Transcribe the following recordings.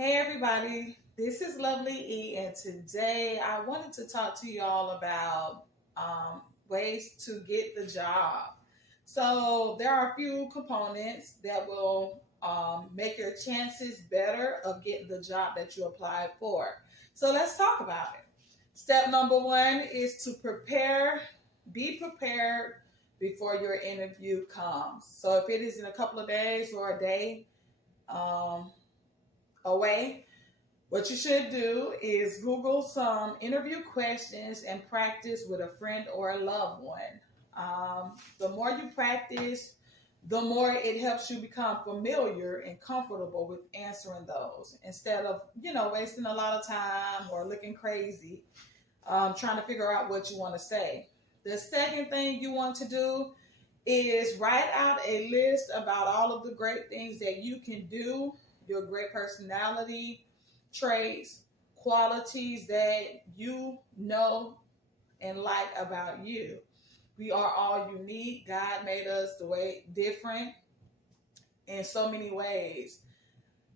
Hey everybody, this is Lovely E, and today I wanted to talk to y'all about ways to get the job. So there are a few components that will make your chances better of getting the job that you applied for. So let's talk about it. Step number one is to prepare, be prepared before your interview comes. So if it is in a couple of days or a day, um, away, what you should do is Google some interview questions and practice with a friend or a loved one. The more you practice, the more it helps you become familiar and comfortable with answering those instead of, wasting a lot of time or looking crazy trying to figure out what you want to say. The second thing you want to do is write out a list about all of the great things that you can do, your great personality, traits, qualities that you know and like about you. We are all unique. God made us the way different in so many ways.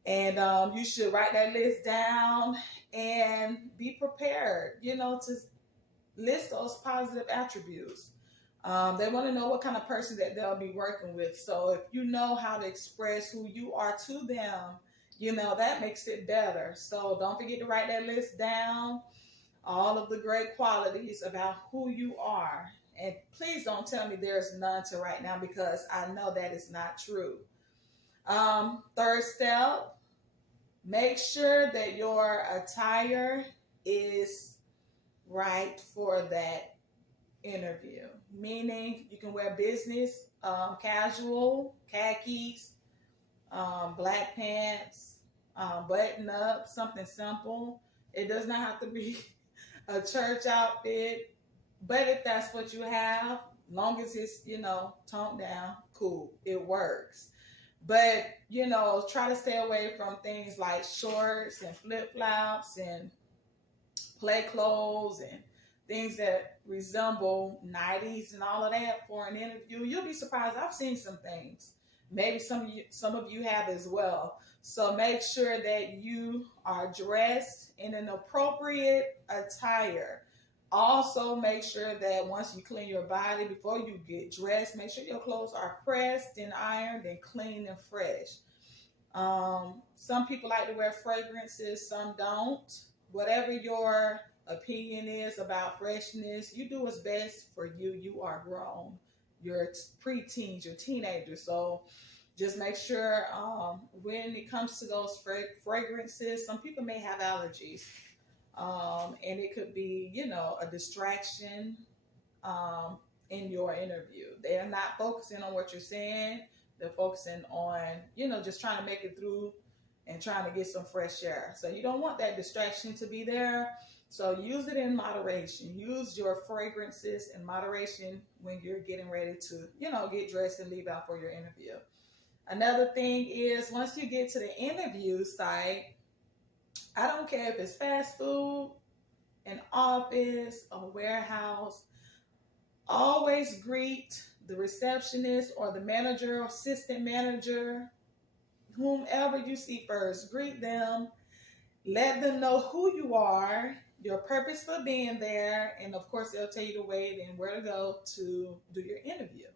And you should write that list down and be prepared, to list those positive attributes. They want to know what kind of person that they'll be working with. So if you know how to express who you are to them, that makes it better. So don't forget to write that list down, all of the great qualities about who you are. And please don't tell me there's none to write down because I know that is not true. Third step, make sure that your attire is right for that interview. Meaning you can wear business, casual, khakis, black pants, button up, something simple. It does not have to be a church outfit, but if that's what you have, long as it's, toned down, cool, it works. But, try to stay away from things like shorts and flip-flops and play clothes and things that resemble 90s and all of that for an interview. You'll be surprised. I've seen some things. Maybe some of you have as well. So make sure that you are dressed in an appropriate attire. Also, make sure that once you clean your body, before you get dressed, make sure your clothes are pressed and ironed and clean and fresh. Some people like to wear fragrances, some don't. Whatever your opinion is about freshness, you do what's best for you. You are grown. You're preteens, you're teenagers. So just make sure when it comes to those fragrances, some people may have allergies. And it could be, a distraction in your interview. They're not focusing on what you're saying. They're focusing on, just trying to make it through and trying to get some fresh air. So you don't want that distraction to be there. So use it in moderation. Use your fragrances in moderation when you're getting ready to, get dressed and leave out for your interview. Another thing is once you get to the interview site, I don't care if it's fast food, an office, a warehouse, always greet the receptionist or the manager or assistant manager, whomever you see first. Greet them, let them know who you are, your purpose for being there, and of course they'll tell you to wait and where to go to do your interview.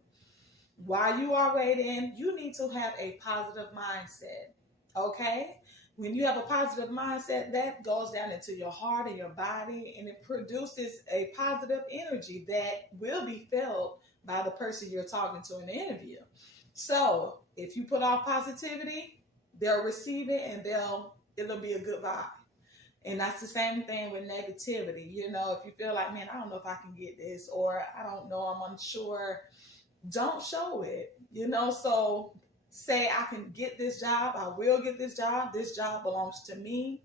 While you are waiting, you need to have a positive mindset, okay? When you have a positive mindset, that goes down into your heart and your body, and it produces a positive energy that will be felt by the person you're talking to in the interview. So if you put off positivity, they'll receive it and it'll be a good vibe. And that's the same thing with negativity. If you feel like, man, I don't know if I can get this, or I don't know, I'm unsure, don't show it. So say I can get this job, I will get this job belongs to me,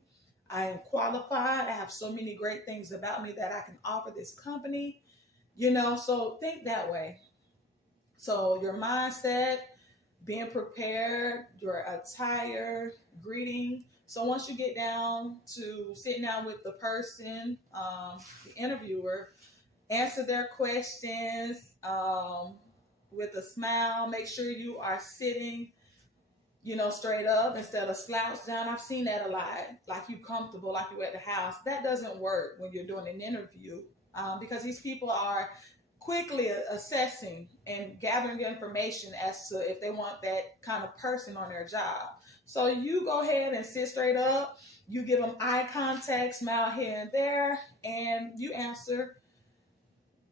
I am qualified, I have so many great things about me that I can offer this company, so think that way. So your mindset, being prepared, your attire, greeting. So once you get down to sitting down with the person, the interviewer, answer their questions with a smile. Make sure you are sitting straight up instead of slouched down. I've seen that a lot. Like you comfortable, like you at the house. That doesn't work when you're doing an interview because these people are quickly assessing and gathering information as to if they want that kind of person on their job. So you go ahead and sit straight up. You give them eye contact, smile here and there, and you answer.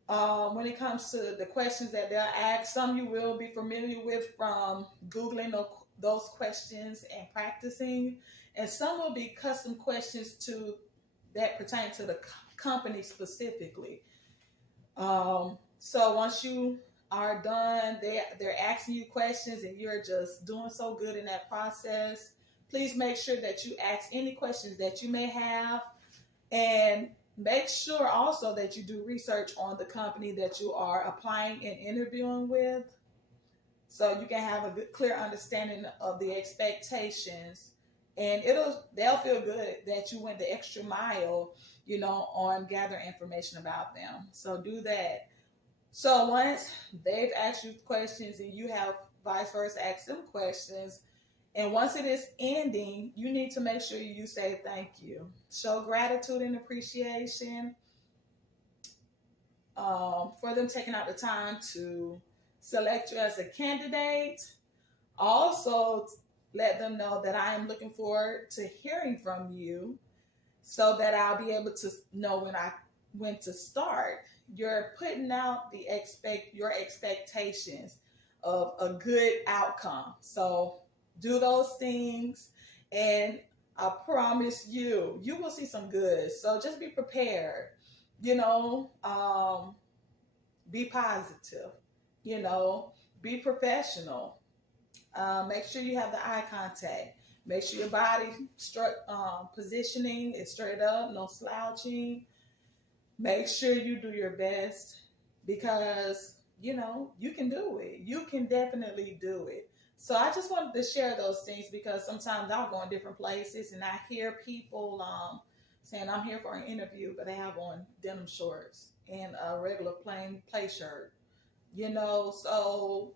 When it comes to the questions that they'll ask, some you will be familiar with from Googling those questions and practicing, and some will be custom questions that pertain to the company specifically. So once you are done, they're asking you questions and you're just doing so good in that process. Please make sure that you ask any questions that you may have, and make sure also that you do research on the company that you are applying and interviewing with, so you can have a good, clear understanding of the expectations, and they'll feel good that you went the extra mile, on gathering information about them. So do that. So once they've asked you questions and you have vice versa asked them questions, and once it is ending, you need to make sure you say thank you. Show gratitude and appreciation for them taking out the time to select you as a candidate. Also, let them know that I am looking forward to hearing from you so that I'll be able to know when to start. You're putting out your expectations of a good outcome. So do those things, and I promise you will see some good. So just be prepared, be positive, be professional. Make sure you have the eye contact. Make sure your body positioning is straight up, no slouching. Make sure you do your best because, you can do it. You can definitely do it. So I just wanted to share those things because sometimes I'll go in different places and I hear people saying I'm here for an interview, but they have on denim shorts and a regular plain play shirt. So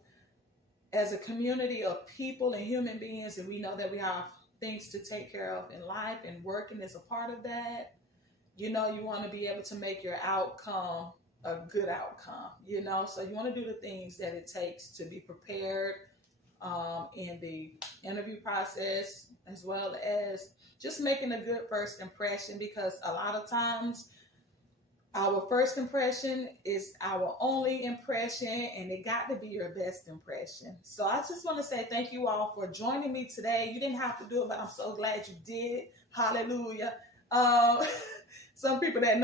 as a community of people and human beings, and we know that we have things to take care of in life, and working is a part of that, you want to be able to make your outcome a good outcome, so you want to do the things that it takes to be prepared in the interview process, as well as just making a good first impression, because a lot of times our first impression is our only impression, and it got to be your best impression. So I just want to say thank you all for joining me today. You didn't have to do it, but I'm so glad you did. Hallelujah. Some people that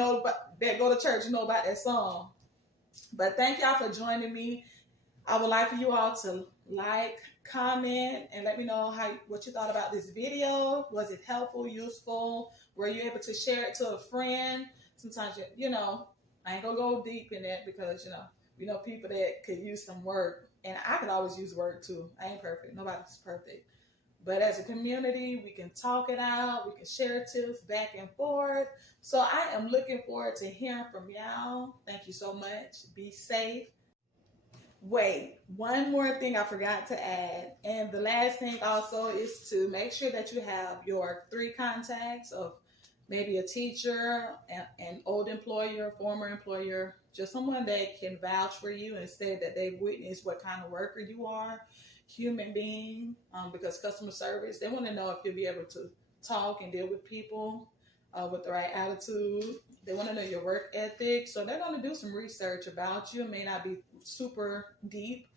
go to church know about that song. But thank y'all for joining me. I would like for you all to like, comment, and let me know what you thought about this video. Was it helpful, useful? Were you able to share it to a friend? Sometimes, I ain't gonna go deep in that because, people that could use some work, and I could always use work too. I ain't perfect. Nobody's perfect. But as a community, we can talk it out. We can share tips back and forth. So I am looking forward to hearing from y'all. Thank you so much. Be safe. Wait, one more thing I forgot to add. And the last thing also is to make sure that you have your 3 contacts of maybe a teacher, an old employer, former employer, just someone that can vouch for you and say that they've witnessed what kind of worker you are, human being, because customer service, they want to know if you'll be able to talk and deal with people with the right attitude. They want to know your work ethic. So they're going to do some research about you. It may not be super deep,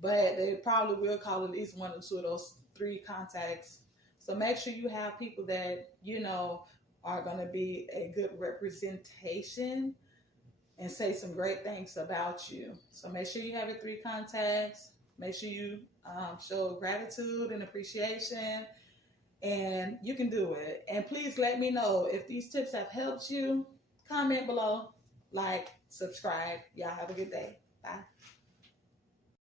but they probably will call at least 1 or 2 of those 3 contacts. So make sure you have people that, are going to be a good representation and say some great things about you. So make sure you have your 3 contacts. Make sure you show gratitude and appreciation, and you can do it. And please let me know if these tips have helped you. Comment below, like, subscribe. Y'all have a good day. Bye.